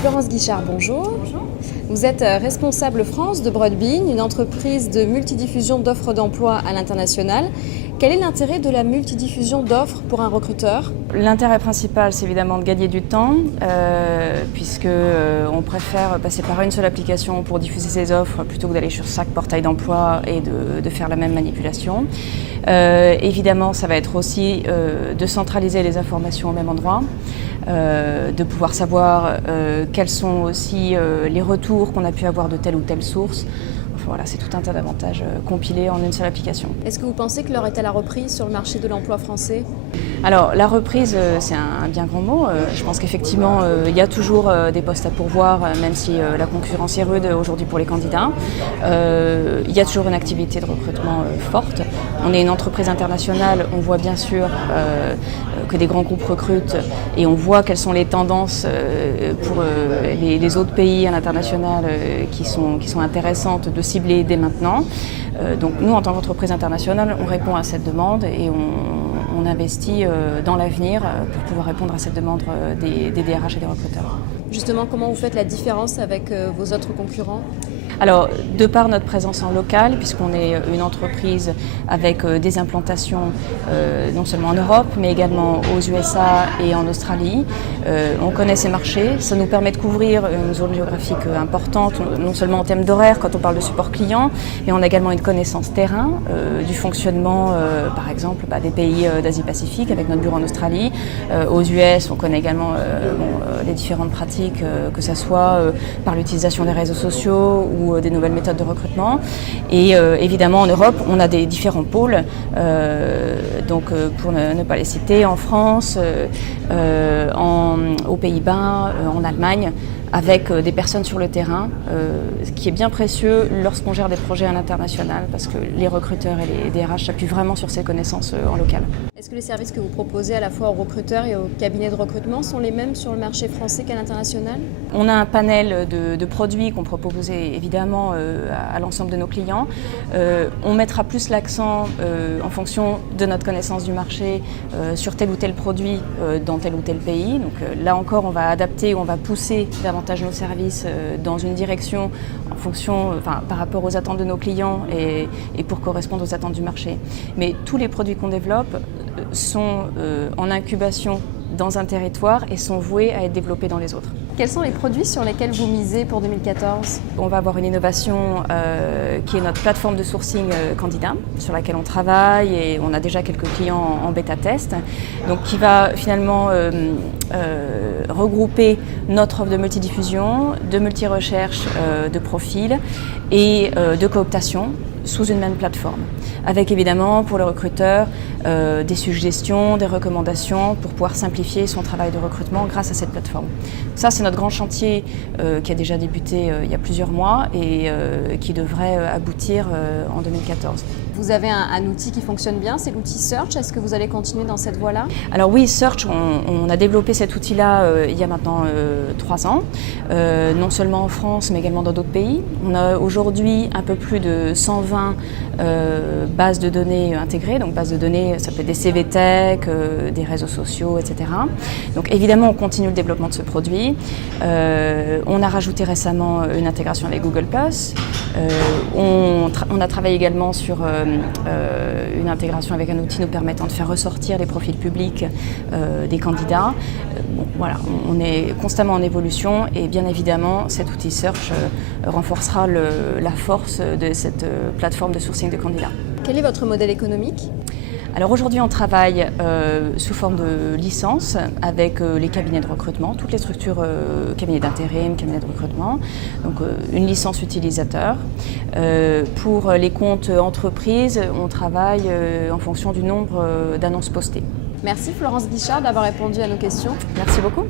Florence Guichard, bonjour. Bonjour. Vous êtes responsable France de Broadbean, une entreprise de multidiffusion d'offres d'emploi à l'international. Quel est l'intérêt de la multidiffusion d'offres pour un recruteur? L'intérêt principal, c'est évidemment de gagner du temps, puisque on préfère passer par une seule application pour diffuser ses offres plutôt que d'aller sur chaque portail d'emploi et de faire la même manipulation. Évidemment, ça va être aussi de centraliser les informations au même endroit, de pouvoir savoir quels sont aussi les retours qu'on a pu avoir de telle ou telle source. Voilà, c'est tout un tas d'avantages compilés en une seule application. Est-ce que vous pensez que l'heure est à la reprise sur le marché de l'emploi français? Alors, la reprise, c'est un bien grand mot. Je pense qu'effectivement, il y a toujours des postes à pourvoir, même si la concurrence est rude aujourd'hui pour les candidats. Il y a toujours une activité de recrutement forte. On est une entreprise internationale, on voit bien sûr que des grands groupes recrutent et on voit quelles sont les tendances pour les autres pays à l'international qui sont intéressantes de cibler dès maintenant. Donc nous, en tant qu'entreprise internationale, on répond à cette demande et on investit dans l'avenir pour pouvoir répondre à cette demande des DRH et des recruteurs. Justement, comment vous faites la différence avec vos autres concurrents? Alors, de par notre présence en local, puisqu'on est une entreprise avec des implantations non seulement en Europe, mais également aux USA et en Australie, on connaît ces marchés. Ça nous permet de couvrir une zone géographique importante, non seulement en termes d'horaire quand on parle de support client, mais on a également une connaissance terrain du fonctionnement, par exemple, des pays d'Asie-Pacifique, avec notre bureau en Australie. Aux US, on connaît également les différentes pratiques, que ce soit par l'utilisation des réseaux sociaux ou des nouvelles méthodes de recrutement. Et évidemment, en Europe, on a des différents pôles. Donc, pour ne pas les citer, en France, aux Pays-Bas, en Allemagne, avec des personnes sur le terrain, ce qui est bien précieux lorsqu'on gère des projets à l'international, parce que les recruteurs et les DRH s'appuient vraiment sur ces connaissances en local. Est-ce que les services que vous proposez à la fois aux recruteurs et aux cabinets de recrutement sont les mêmes sur le marché français qu'à l'international? On a un panel de produits qu'on propose évidemment à l'ensemble de nos clients. On mettra plus l'accent en fonction de notre connaissance du marché sur tel ou tel produit dans tel ou tel pays. Donc là encore, on va adapter, on va pousser davantage nos services dans une direction en fonction, par rapport aux attentes de nos clients et pour correspondre aux attentes du marché. Mais tous les produits qu'on développe sont en incubation dans un territoire et sont voués à être développés dans les autres. Quels sont les produits sur lesquels vous misez pour 2014? On va avoir une innovation qui est notre plateforme de sourcing candidat, sur laquelle on travaille et on a déjà quelques clients en bêta test, donc qui va finalement regrouper notre offre de multidiffusion, de multi-recherche de profils et de cooptation sous une même plateforme, avec évidemment pour le recruteur des suggestions, des recommandations pour pouvoir simplifier son travail de recrutement grâce à cette plateforme. Ça, c'est notre grand chantier qui a déjà débuté il y a plusieurs mois et qui devrait aboutir en 2014. Vous avez un outil qui fonctionne bien, c'est l'outil Search. Est-ce que vous allez continuer dans cette voie-là? Alors oui, Search, on a développé cet outil-là il y a maintenant 3 ans, non seulement en France, mais également dans d'autres pays. On a aujourd'hui un peu plus de 120 bases de données intégrées. Donc bases de données, ça peut être des CVTech, des réseaux sociaux, etc. Donc évidemment, on continue le développement de ce produit. On a rajouté récemment une intégration avec Google+. On a travaillé également sur une intégration avec un outil nous permettant de faire ressortir les profils publics des candidats. Voilà, on est constamment en évolution et bien évidemment cet outil Search renforcera la force de cette plateforme de sourcing de candidats. Quel est votre modèle économique? Alors aujourd'hui, on travaille sous forme de licence avec les cabinets de recrutement, toutes les structures, cabinets d'intérim, cabinets de recrutement, donc une licence utilisateur. Pour les comptes entreprises, on travaille en fonction du nombre d'annonces postées. Merci Florence Guichard d'avoir répondu à nos questions. Merci beaucoup.